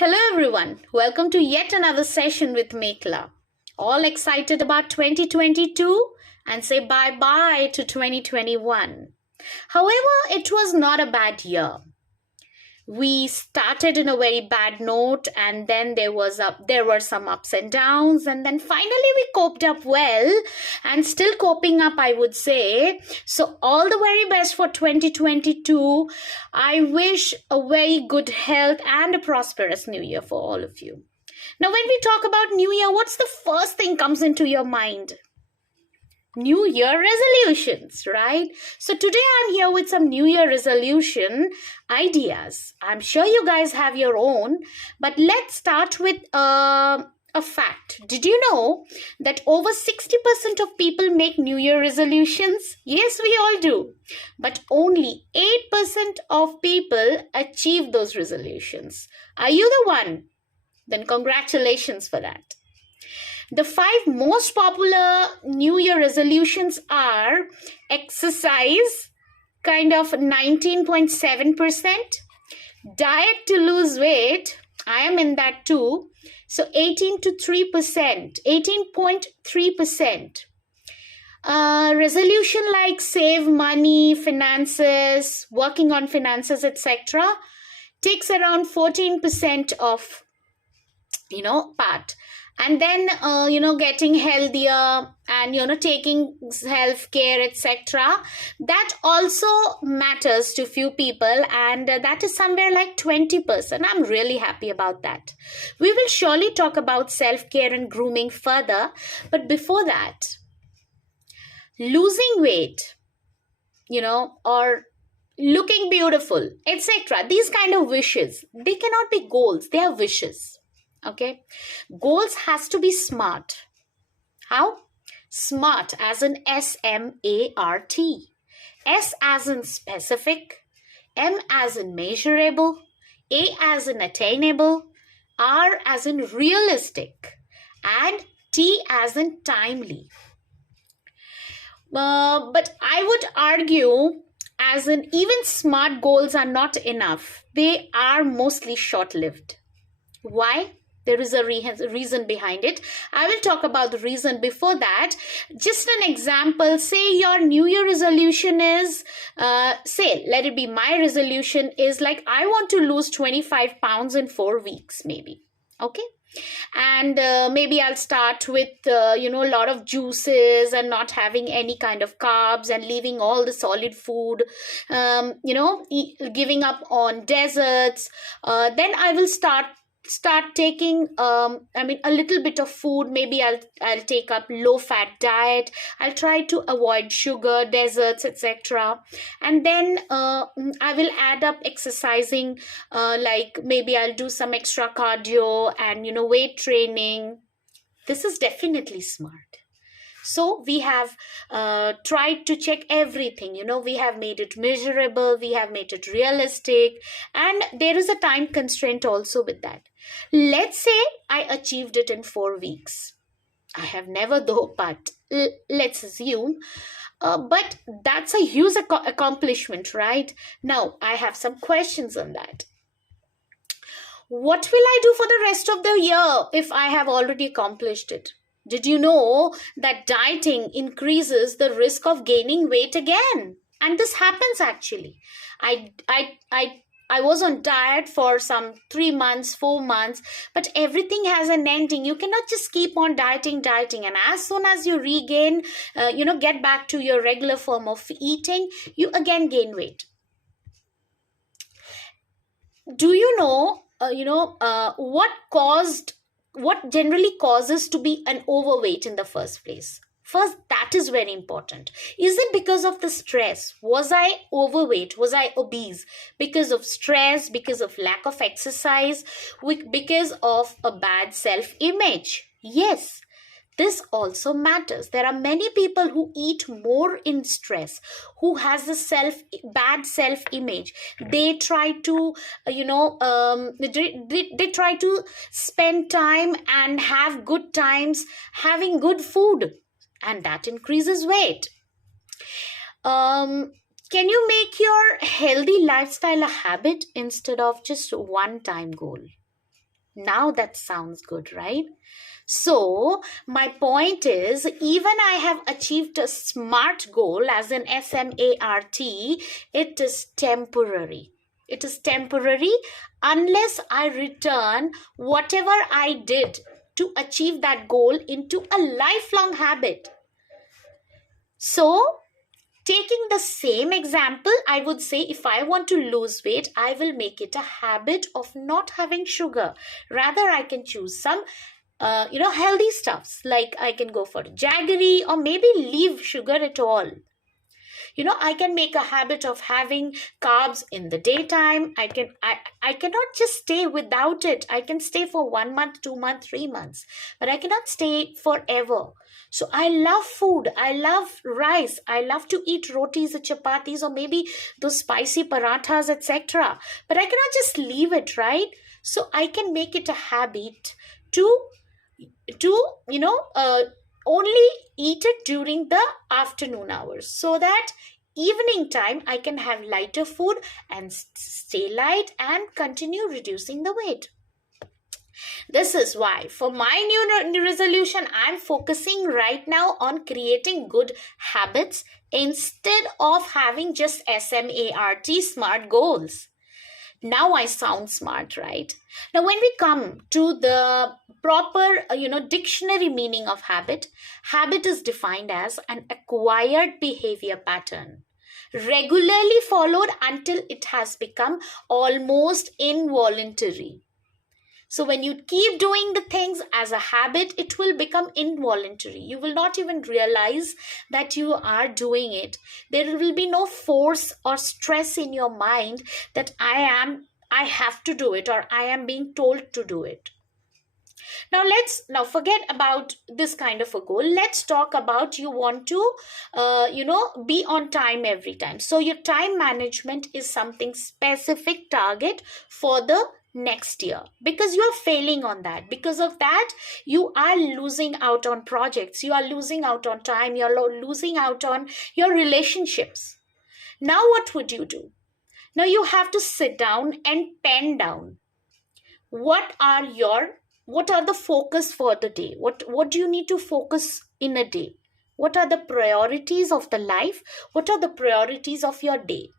Hello everyone, welcome to yet another session with Mekla. All excited about 2022 and say bye-bye to 2021. However, it was not a bad year. We started in a very bad note, and then there were some ups and downs, and then finally we coped up well and still coping up, I would say. So all the very best for 2022. I wish a very good health and a prosperous new year for all of you. Now, when we talk about new year, what's the first thing comes into your mind? New Year resolutions, right? So today I'm here with some New Year resolution ideas. I'm sure you guys have your own, but let's start with a fact. Did you know that over 60% of people make New Year resolutions? Yes, we all do. But only 8% of people achieve those resolutions. Are you the one? Then congratulations for that. The 5 most popular New Year resolutions are exercise, kind of 19.7%, diet to lose weight, I am in that too, so 18.3%. Resolution like save money, finances, working on finances, etc. takes around 14% of, part. And then, getting healthier and, taking self-care, etc. That also matters to few people, and that is somewhere like 20%. I'm really happy about that. We will surely talk about self-care and grooming further. But before that, losing weight, or looking beautiful, etc. These kind of wishes, they cannot be goals. They are wishes. Okay, goals has to be smart. How? Smart as in S-M-A-R-T. S as in specific, M as in measurable, A as in attainable, R as in realistic, and T as in timely. But I would argue as in even smart goals are not enough. They are mostly short-lived. Why? There is a reason behind it. I will talk about the reason before that. Just an example, say your New Year resolution is, let it be my resolution is like, I want to lose 25 pounds in 4 weeks, maybe. Okay. And maybe I'll start with, a lot of juices and not having any kind of carbs and leaving all the solid food, giving up on desserts. Then I will start taking a little bit of food. Maybe I'll take up low fat diet. I'll try to avoid sugar, desserts, etc. And then I will add up exercising, like maybe I'll do some extra cardio and weight training. This is definitely smart. So we have tried to check everything, we have made it measurable, we have made it realistic, and there is a time constraint also with that. Let's say I achieved it in 4 weeks. I have never though, but let's assume. But that's a huge accomplishment, right? Now, I have some questions on that. What will I do for the rest of the year if I have already accomplished it? Did you know that dieting increases the risk of gaining weight again? And this happens actually. I was on diet for some 3 months, 4 months, but everything has an ending. You cannot just keep on dieting. And as soon as you regain, get back to your regular form of eating, you again gain weight. Do you know, what generally causes to be an overweight in the first place? First, that is very important. Is it because of the stress? Was I overweight? Was I obese? Because of stress, because of lack of exercise, because of a bad self-image? Yes. This also matters. There are many people who eat more in stress, who has a bad self-image. They try to, they try to spend time and have good times having good food, and that increases weight. Can you make your healthy lifestyle a habit instead of just one-time goal? Now that sounds good, right? So my point is, even I have achieved a SMART goal, as in SMART, it is temporary. It is temporary unless I return whatever I did to achieve that goal into a lifelong habit. So, taking the same example, I would say if I want to lose weight, I will make it a habit of not having sugar. Rather, I can choose some healthy stuffs, like I can go for jaggery or maybe leave sugar at all. I can make a habit of having carbs in the daytime. I cannot just stay without it. I can stay for 1 month, 2 months, 3 months, but I cannot stay forever. So I love food. I love rice. I love to eat rotis or chapatis or maybe those spicy parathas, etc. But I cannot just leave it, right? So I can make it a habit to only eat it during the afternoon hours, so that evening time I can have lighter food and stay light and continue reducing the weight. This is why for my new resolution, I'm focusing right now on creating good habits instead of having just SMART, SMART goals. Now I sound smart, right? Now, when we come to the proper, dictionary meaning of habit, habit is defined as an acquired behavior pattern, regularly followed until it has become almost involuntary. So when you keep doing the things as a habit, it will become involuntary. You will not even realize that you are doing it. There will be no force or stress in your mind that I have to do it or I am being told to do it. Now forget about this kind of a goal. Let's talk about you want to, be on time every time. So your time management is something specific target for the next year, because you are failing on that. Because of that, you are losing out on projects. You are losing out on time. You are losing out on your relationships. Now what would you do? Now you have to sit down and pen down what are the focus for the day. What do you need to focus in a day? What are the priorities of the life? What are the priorities of your day?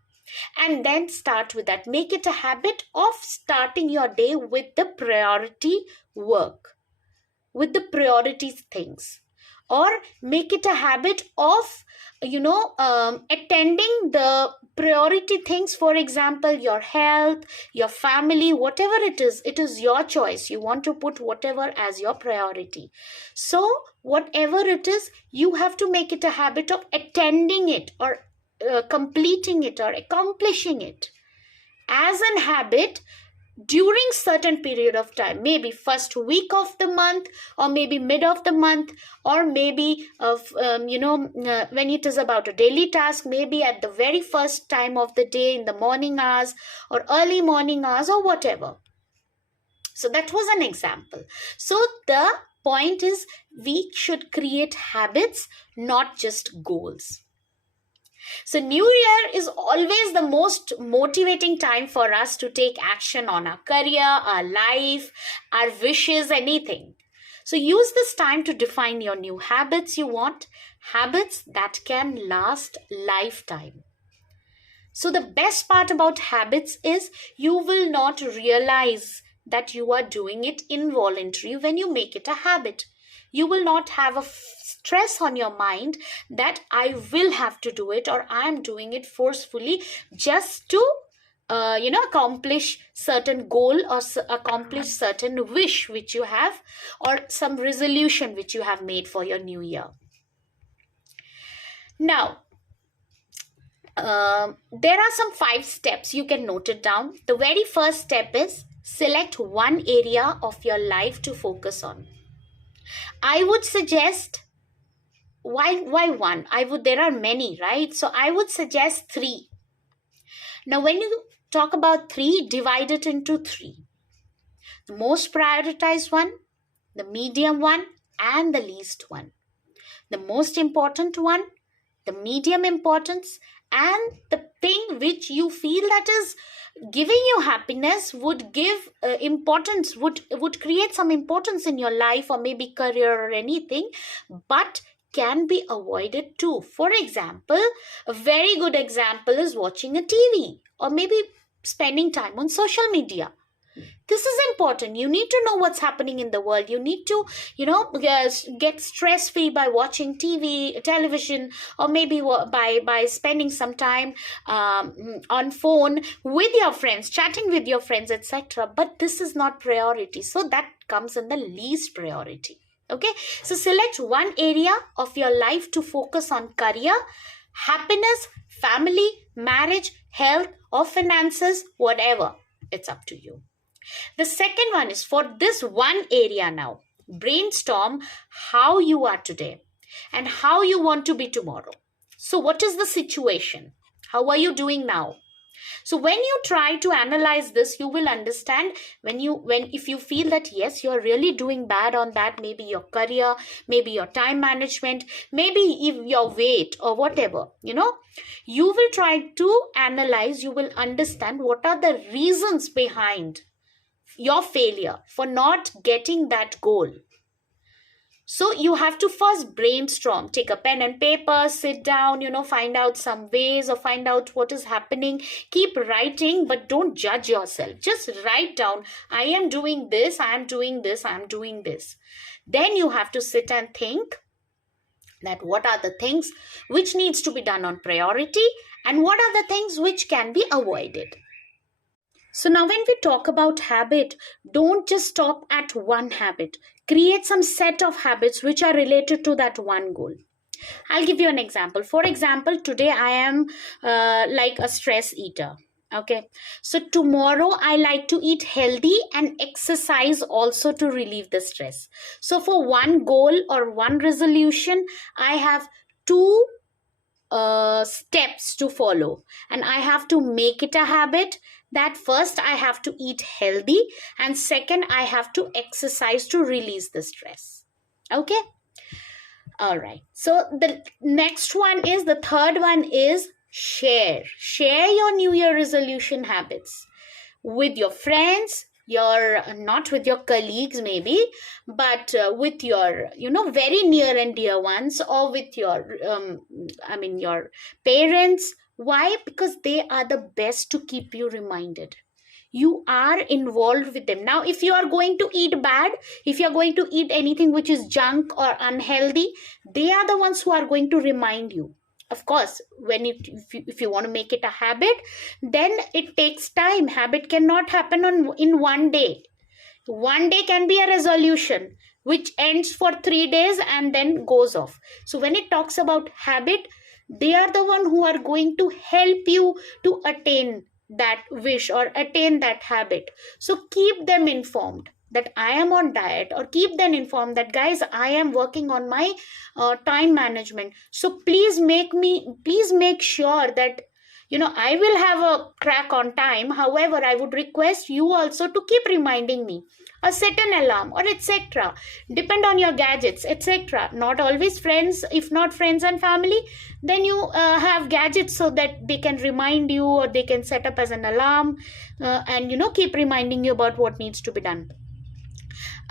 And then start with that. Make it a habit of starting your day with the priority work, with the priorities things, or make it a habit of attending the priority things. For example, your health, your family, whatever it is your choice. You want to put whatever as your priority. So whatever it is, you have to make it a habit of attending it or completing it or accomplishing it as an habit during certain period of time, maybe first week of the month, or maybe mid of the month, or maybe when it is about a daily task, maybe at the very first time of the day in the morning hours or early morning hours or whatever. So that was an example. So the point is, we should create habits, not just goals. So New Year is always the most motivating time for us to take action on our career, our life, our wishes, anything. So use this time to define your new habits you want, habits that can last lifetime. So the best part about habits is you will not realize that you are doing it involuntarily when you make it a habit. You will not have a stress on your mind that I will have to do it or I am doing it forcefully just to accomplish certain goal or accomplish certain wish which you have, or some resolution which you have made for your new year. Now, there are some 5 steps. You can note it down. The very first step is select one area of your life to focus on. I would suggest, why one? There are many, right? So I would suggest 3. Now, when you talk about 3, divide it into 3. The most prioritized one, the medium one, and the least one. The most important one, the medium importance, and the thing which you feel that is giving you happiness would give importance, would create some importance in your life, or maybe career or anything, but can be avoided too. For example, a very good example is watching a TV, or maybe spending time on social media. This is important. You need to know what's happening in the world. You need to, get stress free by watching television, or maybe by spending some time on phone with your friends, chatting with your friends, etc. But this is not priority, so that comes in the least priority. Okay, so select one area of your life to focus on: career, happiness, family, marriage, health, or finances, whatever. It's up to you. The second one is, for this one area now, brainstorm how you are today and how you want to be tomorrow. So what is the situation? How are you doing now? So when you try to analyze this, you will understand if you feel that yes, you're really doing bad on that, maybe your career, maybe your time management, maybe your weight or whatever, you will try to analyze, you will understand what are the reasons behind your failure for not getting that goal. So you have to first brainstorm, take a pen and paper, sit down, find out some ways, or find out what is happening. Keep writing, but don't judge yourself. Just write down, I am doing this, I am doing this, I am doing this. Then you have to sit and think that what are the things which needs to be done on priority, and what are the things which can be avoided. So now when we talk about habit, don't just stop at one habit. Create some set of habits which are related to that one goal. I'll give you an example. For example, today I am like a stress eater. Okay, so tomorrow I like to eat healthy and exercise also to relieve the stress. So for one goal or one resolution, I have two steps to follow, and I have to make it a habit that first I have to eat healthy, and second I have to exercise to release the stress. Okay, all right. So the third one is share your New Year resolution habits with your friends, not with your colleagues maybe, but with your very near and dear ones, or with your your parents. Why? Because they are the best to keep you reminded. You are involved with them. Now if you are going to eat bad, if you are going to eat anything which is junk or unhealthy, they are the ones who are going to remind you. Of course, if you want to make it a habit, then it takes time. Habit cannot happen in one day. One day can be a resolution which ends for 3 days and then goes off. So when it talks about habit, they are the one who are going to help you to attain that wish or attain that habit. So keep them informed that I am on diet, or keep them informed that guys, I am working on my time management. So please make sure that I will have a track on time. However, I would request you also to keep reminding me, or set an alarm, or etc. Depend on your gadgets, etc. Not always friends. If not friends and family, then you have gadgets so that they can remind you, or they can set up as an alarm and keep reminding you about what needs to be done.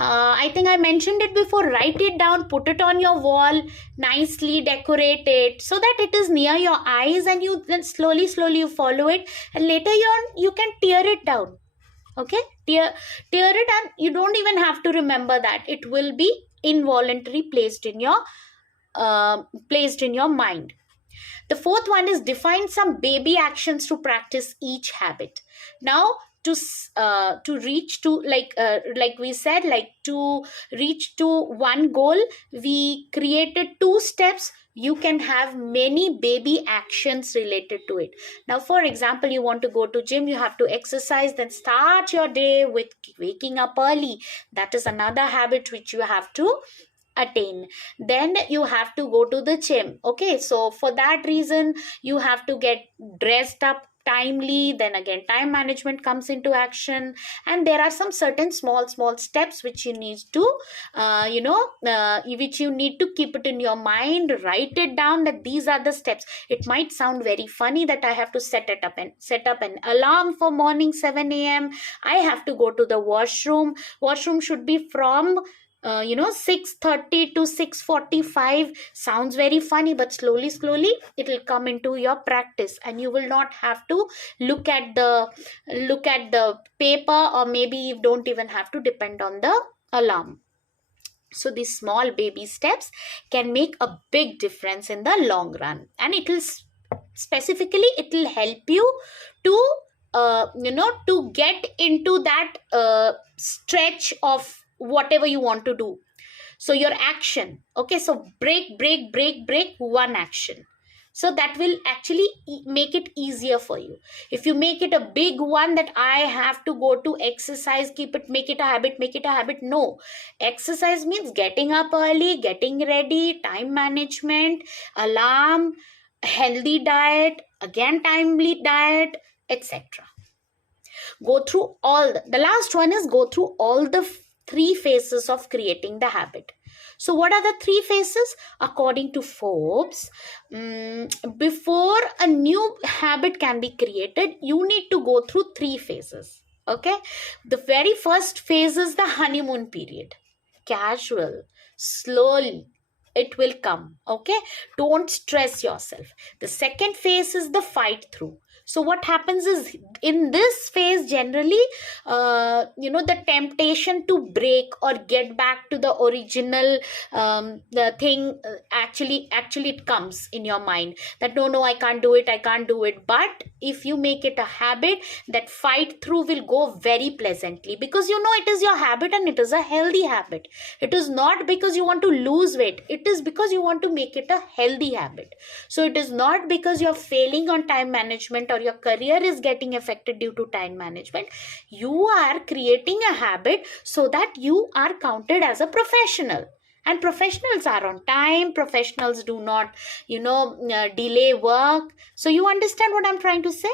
I think I mentioned it before. Write it down, put it on your wall, nicely decorate it so that it is near your eyes, and you then slowly you follow it, and later you can tear it down. Okay, tear it, and you don't even have to remember that. It will be involuntarily placed in your mind. The fourth one is define some baby actions to practice each habit. Now to reach to like we said, like to reach to one goal, we created 2 steps. You can have many baby actions related to it. Now for example, you want to go to gym, you have to exercise, then start your day with waking up early. That is another habit which you have to attain. Then you have to go to the gym. Okay, so for that reason you have to get dressed up timely, then again time management comes into action, and there are some certain small steps which you need to which you need to keep it in your mind, write it down that these are the steps. It might sound very funny that I have to set up an alarm for morning 7 a.m. I have to go to the washroom should be from 6:30 to 6:45. Sounds very funny, but slowly it will come into your practice, and you will not have to look at the paper, or maybe you don't even have to depend on the alarm. So these small baby steps can make a big difference in the long run, and it will help you to to get into that stretch of whatever you want to do. So your action, okay, so break one action, so that will actually make it easier for you. If you make it a big one that I have to go to exercise, make it a habit. No, exercise means getting up early, getting ready, time management, alarm, healthy diet, again timely diet, etc. Go through the last one is go through all the 3 phases of creating the habit. So what are the 3 phases? According to Forbes, before a new habit can be created, you need to go through 3 phases. Okay, the very first phase is the honeymoon period. Casual, slowly it will come. Okay, don't stress yourself. The second phase is the fight through. So what happens is, in this phase generally the temptation to break or get back to the original the thing actually it comes in your mind that no, I can't do it. But if you make it a habit, that fight through will go very pleasantly, because it is your habit, and it is a healthy habit. It is not because you want to lose weight, it is because you want to make it a healthy habit. So it is not because you're failing on time management or your career is getting affected due to time management. You are creating a habit so that you are counted as a professional. And professionals are on time. Professionals do not, delay work. So you understand what I'm trying to say?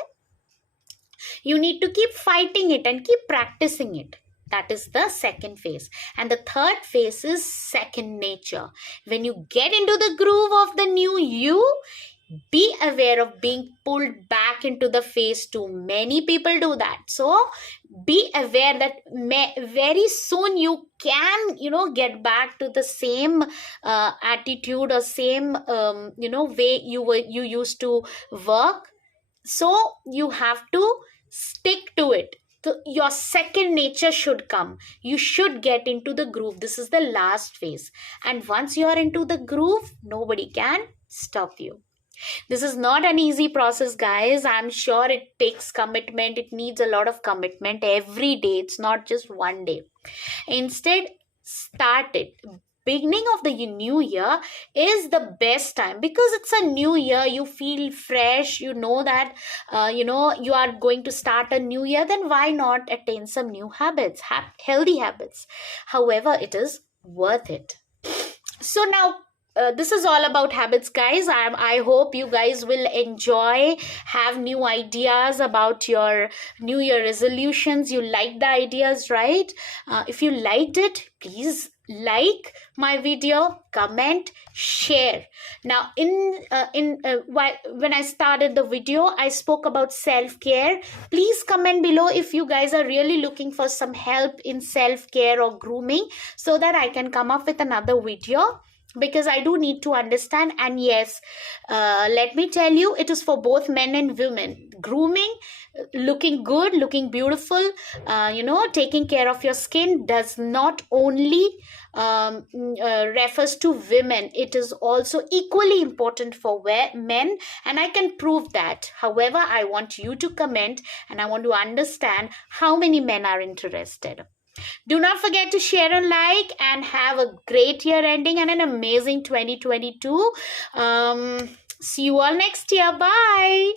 You need to keep fighting it and keep practicing it. That is the second phase. And the third phase is second nature. When you get into the groove of the new you, be aware of being pulled back into the phase 2. Many people do that. So be aware that very soon you can, get back to the same attitude or same, way you used to work. So you have to stick to it. So your second nature should come. You should get into the groove. This is the last phase. And once you are into the groove, nobody can stop you. This is not an easy process, guys. I'm sure it takes commitment. It needs a lot of commitment every day. It's not just one day. Instead, start it. Beginning of the new year is the best time, because it's a new year. You feel fresh. You know that, you are going to start a new year. Then why not attain some new habits, healthy habits? However, it is worth it. So now, this is all about habits, guys. I hope you guys will enjoy, have new ideas about your New Year resolutions. You like the ideas, right? If you liked it, please like my video, comment, share. Now, when I started the video, I spoke about self-care. Please comment below if you guys are really looking for some help in self-care or grooming, so that I can come up with another video, because I do need to understand. And yes, let me tell you, it is for both men and women. Grooming, looking good, looking beautiful, taking care of your skin does not only refers to women. It is also equally important for men, and I can prove that. However, I want you to comment, and I want to understand how many men are interested. Do not forget to share and like, and have a great year ending and an amazing 2022. See you all next year. Bye.